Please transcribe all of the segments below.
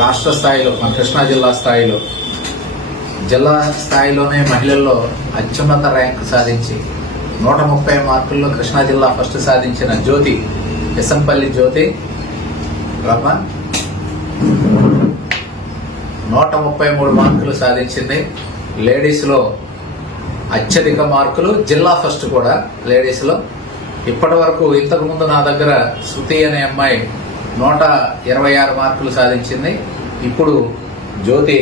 రాష్ట్ర స్థాయిలో మన కృష్ణా జిల్లా స్థాయిలోనే మహిళల్లో అత్యున్నత ర్యాంకు సాధించి 130 మార్కుల్లో కృష్ణా జిల్లా ఫస్ట్ సాధించిన జ్యోతి ఎసంపల్లి జ్యోతి రమ 133 మార్కులు సాధించింది. లేడీస్లో అత్యధిక మార్కులు, జిల్లా ఫస్ట్ కూడా లేడీస్లో. ఇప్పటి వరకు ఇంతకుముందు నా దగ్గర శృతి అనే అమ్మాయి 126 మార్కులు సాధించింది. ఇప్పుడు జ్యోతి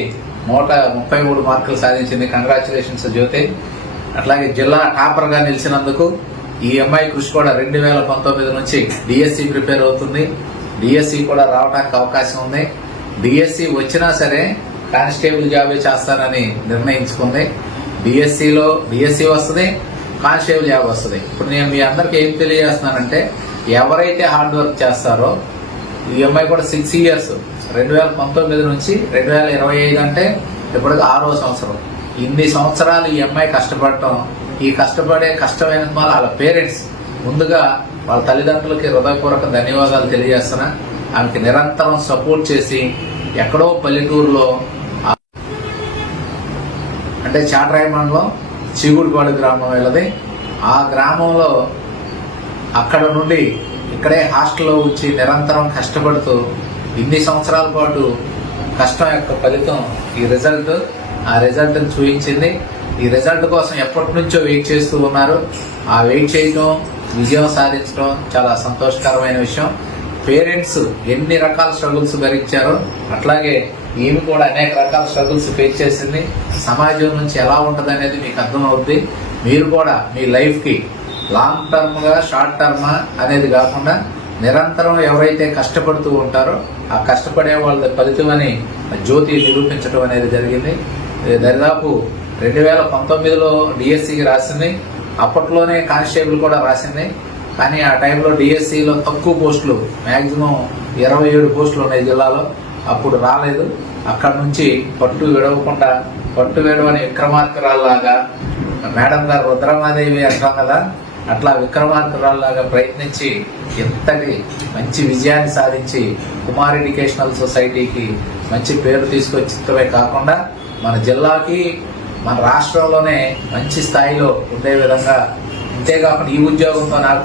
133 మార్కులు సాధించింది. కంగ్రాచులేషన్స్ జ్యోతి. అట్లాగే జిల్లా టాపర్గా నిలిచినందుకు ఈ అమ్మాయి కృషి కూడా 2019 నుంచి డిఎస్సి ప్రిపేర్ అవుతుంది. డిఎస్సి కూడా రావడానికి అవకాశం ఉంది. డిఎస్సి వచ్చినా సరే కానిస్టేబుల్ జాబే చేస్తానని నిర్ణయించుకుంది. డిఎస్సి వస్తుంది, కానిస్టేబుల్ జాబ్ వస్తుంది. ఇప్పుడు నేను మీ అందరికీ ఏం తెలియజేస్తున్నానంటే, ఎవరైతే హార్డ్ వర్క్ చేస్తారో, ఈ అమ్మాయి కూడా 6 ఇయర్స్ 2019 నుంచి 2025 అంటే ఇప్పటికి 6వ సంవత్సరం. ఇన్ని సంవత్సరాలు ఈ అమ్మాయి కష్టపడటం, ఈ కష్టమైన వాళ్ళ పేరెంట్స్ ముందుగా వాళ్ళ తల్లిదండ్రులకి హృదయపూర్వక ధన్యవాదాలు తెలియజేస్తున్నా. ఆమెకి నిరంతరం సపోర్ట్ చేసి ఎక్కడో పల్లెటూరులో అంటే చాట్రాయి మండలం చీగుడిపాడు గ్రామం వెళ్ళది. ఆ గ్రామంలో అక్కడ నుండి ఇక్కడే హాస్టల్లో వచ్చి నిరంతరం కష్టపడుతూ ఇన్ని సంవత్సరాల పాటు కష్టం యొక్క ఫలితం ఈ రిజల్ట్. ఆ రిజల్ట్ని చూపించింది. ఈ రిజల్ట్ కోసం ఎప్పటి నుంచో వెయిట్ చేస్తూ ఉన్నారు. ఆ వెయిట్ చేయడం, విజయం సాధించడం చాలా సంతోషకరమైన విషయం. పేరెంట్స్ ఎన్ని రకాల స్ట్రగుల్స్ భరించారో అట్లాగే ఈమె కూడా అనేక రకాల స్ట్రగుల్స్ ఫేస్ చేసింది. సమాజం నుంచి ఎలా ఉంటుంది అనేది మీకు అర్థమవుద్ది. మీరు కూడా మీ లైఫ్కి లాంగ్ టర్మ్గా షార్ట్ టర్మా అనేది కాకుండా నిరంతరం ఎవరైతే కష్టపడుతూ ఉంటారో ఆ కష్టపడే వాళ్ళ ఫలితమని జ్యోతి నిరూపించడం అనేది జరిగింది. దరిదాపు 2019లో డిఎస్సికి రాసింది. అప్పట్లోనే కానిస్టేబుల్ కూడా రాసింది. కానీ ఆ టైంలో డిఎస్సిలో తక్కువ పోస్టులు, మ్యాక్సిమం 27 పోస్టులు ఉన్నాయి జిల్లాలో. అప్పుడు రాలేదు. అక్కడ నుంచి పట్టు విడవని విక్రమార్కురాల్లాగా, మేడం గారు రుద్రమాదేవి అంటాం కదా, అట్లా విక్రమార్కురాల్లాగా ప్రయత్నించి ఎంతటి మంచి విజయాన్ని సాధించి కుమార్ ఎడ్యుకేషనల్ సొసైటీకి మంచి పేరు తీసుకొచ్చడమే కాకుండా మన జిల్లాకి, మన రాష్ట్రంలోనే మంచి స్థాయిలో ఉండే విధంగా, అంతేకాకుండా ఈ ఉద్యోగంతో నాకు